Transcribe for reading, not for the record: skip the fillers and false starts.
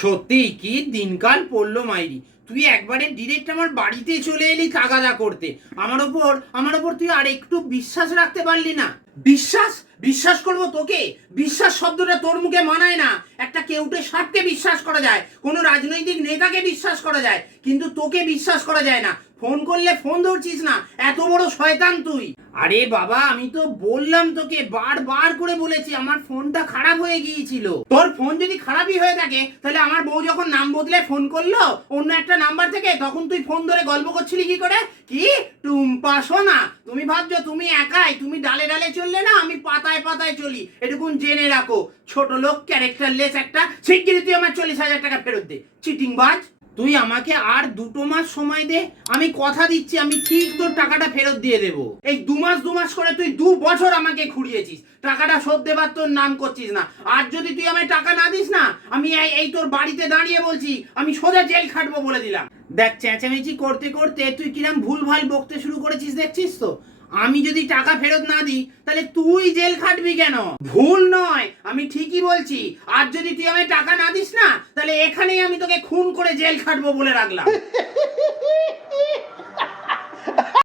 সত্যি কি দিনকাল পড়লো মাইরি। তুই একবারে ডিরেক্ট আমার বাড়িতে চলে এলি তাগাদা করতে। আমার ওপর তুই আর একটু বিশ্বাস রাখতে পারলি না? বিশ্বাস বিশ্বাস করবো তোকে? বিশ্বাস শব্দটা তোর মুখে মানায় না। একটা কেউটে সাপকে বিশ্বাস করা যায়, কোনো রাজনৈতিক নেতাকে বিশ্বাস করা যায়, কিন্তু তোকে বিশ্বাস করা যায় না। ফোন করলে ফোন ধরছিস না, এত বড় শয়তান তুই। আরে বাবা, আমি তো বললাম তোকে, বারবার করে বলেছি আমার ফোনটা খারাপ হয়ে গিয়েছিল। তোর ফোন যদি খারাপই হয়ে থাকে তাহলে আমার বউ যখন নাম বদলে ফোন করলো অন্য একটা নাম্বার থেকে, তখন তুই ফোন ধরে গল্প করছিলি কি করে? কি টুম্পা সোনা? তুমি ভাবছো তুমি একাই, তুমি ডালে ডালে চললে না, আমি পাতায় পাতায় চলি, এটুকুন জেনে রাখো। ছোট লোক, ক্যারেক্টারলেস একটা। শিগগিরই তুই আমার 40,000 টাকা ফেরত দে, চিটিং বাজ। তুই আমাকে আর 2 মাস সময় দে, আমি কথা দিচ্ছি আমি ঠিক তোর টাকাটা ফেরত দিয়ে দেবো। এই 2 মাস করে তুই 2 বছর আমাকে খুঁড়িয়েছিস, টাকাটা শোধ দেবার তোর নাম করছিস না। আর যদি তুই আমায় টাকা না দিস না, আমি এই তোর বাড়িতে দাঁড়িয়ে বলছি, আমি সোজা জেল খাটবো বলে দিলাম। দেখ, চেঁচামেচি করতে করতে তুই কিরম ভুলভাল বকতে শুরু করেছিস, দেখছিস তো? আমি যদি টাকা ফেরত না দিই তাহলে তুই জেল খাটবি কেন? ভুল নয়, আমি ঠিকই বলছি। আর যদি তুই আমায় টাকা না দিস না, তাহলে এখানেই আমি তোকে খুন করে জেল খাটবো বলে রাখলাম।